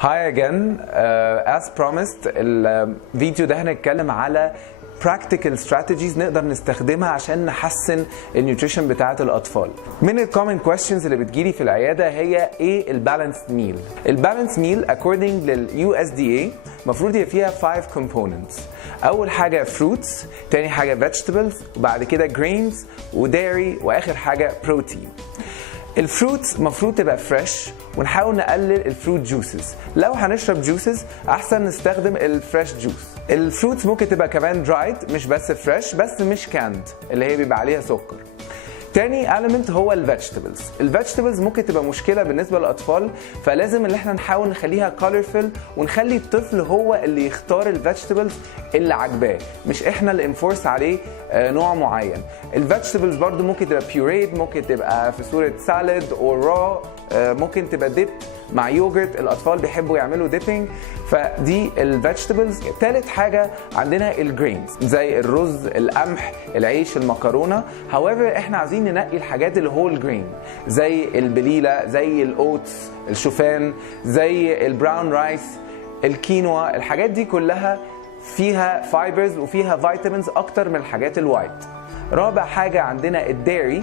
Hi again. As promised الفيديو ده هنتكلم على practical strategies نقدر نستخدمها عشان نحسن النيوتريشن بتاعة الأطفال. من ال common questions اللي بتجيلي في العيادة هي ايه البالانسد ميل؟ البالانسد ميل according لل USDA المفروض هي فيها 5 components. أول حاجة fruits، تاني حاجة vegetables، وبعد كده grains ودairy، وآخر حاجة protein. الفروتس مفروض تبقى فريش ونحاول نقلل الفروت جوسز. لو هنشرب جوسز احسن نستخدم الفريش جوس. الفروتس ممكن تبقى كمان درايد مش بس فريش، بس مش كاند اللي هي بيبقى عليها سكر. تاني element هو الفيجيتابلز. الفيجيتابلز ممكن تبقى مشكله بالنسبه للاطفال، فلازم ان احنا نحاول نخليها colorful ونخلي الطفل هو اللي يختار الفيجيتابلز اللي عاجباه، مش احنا اللي انفورس عليه نوع معين. الفيجيتابلز برضو ممكن تبقى pureed، ممكن تبقى في صوره سالاد او را، ممكن تبقى ديب مع يوجرت، الاطفال بيحبوا يعملوا ديبينج، فدي الفيجيتابلز. ثالث حاجه عندنا الجرينز زي الرز، القمح، العيش، المكرونه. however احنا عايزين ننقي الحاجات اللي هو الجرين زي البليله، زي الاوتس، الشوفان، زي البراون رايس، الكينوا. الحاجات دي كلها فيها فايبرز وفيها فيتامينز اكتر من الحاجات الوايت. رابع حاجه عندنا الديري.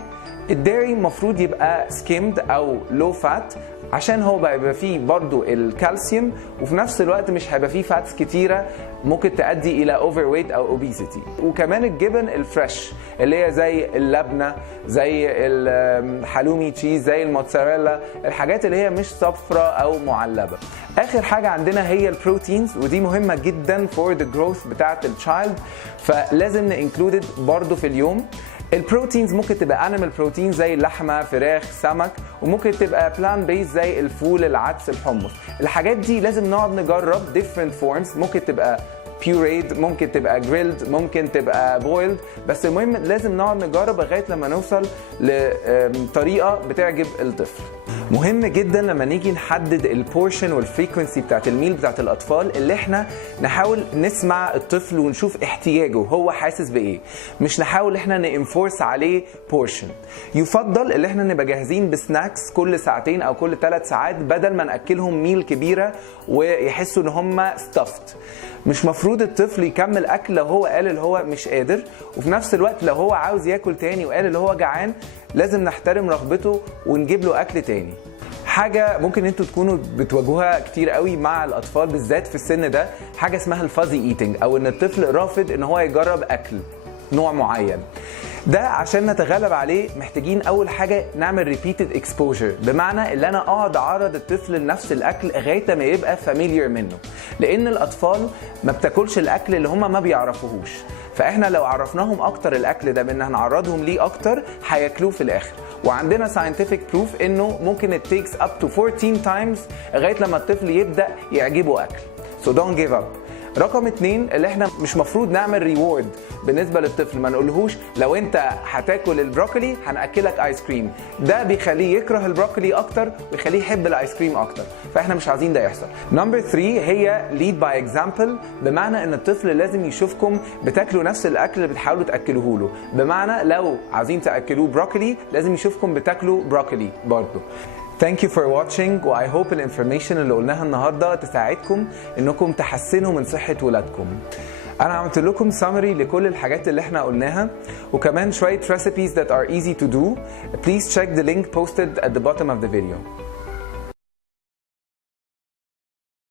الديري المفروض يبقى سكيمد او لو فات عشان هو بيبقى فيه برضو الكالسيوم، وفي نفس الوقت مش هيبقى فيه فاتس كتيره ممكن تؤدي الى اوفر ويت او اوبيسيتي. وكمان الجبن الفريش اللي هي زي اللبنه، زي الحلومي تشيز، زي الموتزاريلا، الحاجات اللي هي مش صفراء او معلبه. اخر حاجه عندنا هي البروتينز، ودي مهمه جدا فور ذا جروث بتاعه التشايلد، فلازم نانكلودد برضو في اليوم. البروتينز ممكن تبقى انيمال بروتين زي اللحمه، فراخ، سمك، وممكن تبقى بلان بيز زي الفول، العدس، الحمص. الحاجات دي لازم نقعد نجرب different forms، ممكن تبقى pureed، ممكن تبقى grilled، ممكن تبقى boiled، بس المهم لازم نقعد نجرب لغايه لما نوصل لطريقه بتعجب الطفل. مهم جدا لما نيجي نحدد البورشن والفريكونسي بتاعت الميل بتاعت الاطفال، اللي احنا نحاول نسمع الطفل ونشوف احتياجه هو حاسس بايه، مش نحاول احنا نانفورس عليه بورشن. يفضل اللي احنا نبقى جاهزين بسناكس كل ساعتين او كل 3 ساعات، بدل ما ناكلهم ميل كبيره ويحسوا ان هم ستافت. مش مفروض الطفل يكمل اكل لو هو قال اللي هو مش قادر، وفي نفس الوقت لو هو عاوز ياكل تاني وقال اللي هو جعان لازم نحترم رغبته ونجيب له اكل تاني. حاجه ممكن انتوا تكونوا بتواجهوها كتير قوي مع الاطفال بالذات في السن ده، حاجه اسمها الفازي ايتنج، او ان الطفل رافض ان هو يجرب اكل نوع معين. ده عشان نتغلب عليه محتاجين اول حاجه نعمل repeated exposure، بمعنى ان انا اقعد اعرض الطفل لنفس الاكل لغايه ما يبقى familiar منه، لان الاطفال ما بتاكلش الاكل اللي هم ما بيعرفوهوش، فاحنا لو عرفناهم اكتر الاكل ده بان هنعرضهم ليه اكتر هياكلوه في الاخر. وعندنا scientific proof انه ممكن it takes up to 14 times لغايه لما الطفل يبدا يعجبه اكل. so don't give up. رقم 2 اللي احنا مش مفروض نعمل ريورد بالنسبه للطفل، ما نقولهوش لو انت هتاكل البروكلي هناكلك ايس كريم، ده بيخليه يكره البروكلي اكتر ويخليه يحب الايس كريم اكتر، فاحنا مش عايزين ده يحصل. نمبر 3 هي lead by example، بمعنى ان الطفل لازم يشوفكم بتاكلوا نفس الاكل اللي بتحاولوا تاكلوه له، بمعنى لو عايزين تاكلوه بروكلي لازم يشوفكم بتاكلوا بروكلي برضه. Thank you for watching، و I hope الانفورميشن اللي قلناها النهارده تساعدكم انكم تحسنوا من صحة ولادكم. انا عملت لكم summary لكل الحاجات اللي احنا قلناها، وكمان شوية recipes that are easy to do. Please check the link posted at the bottom of the video.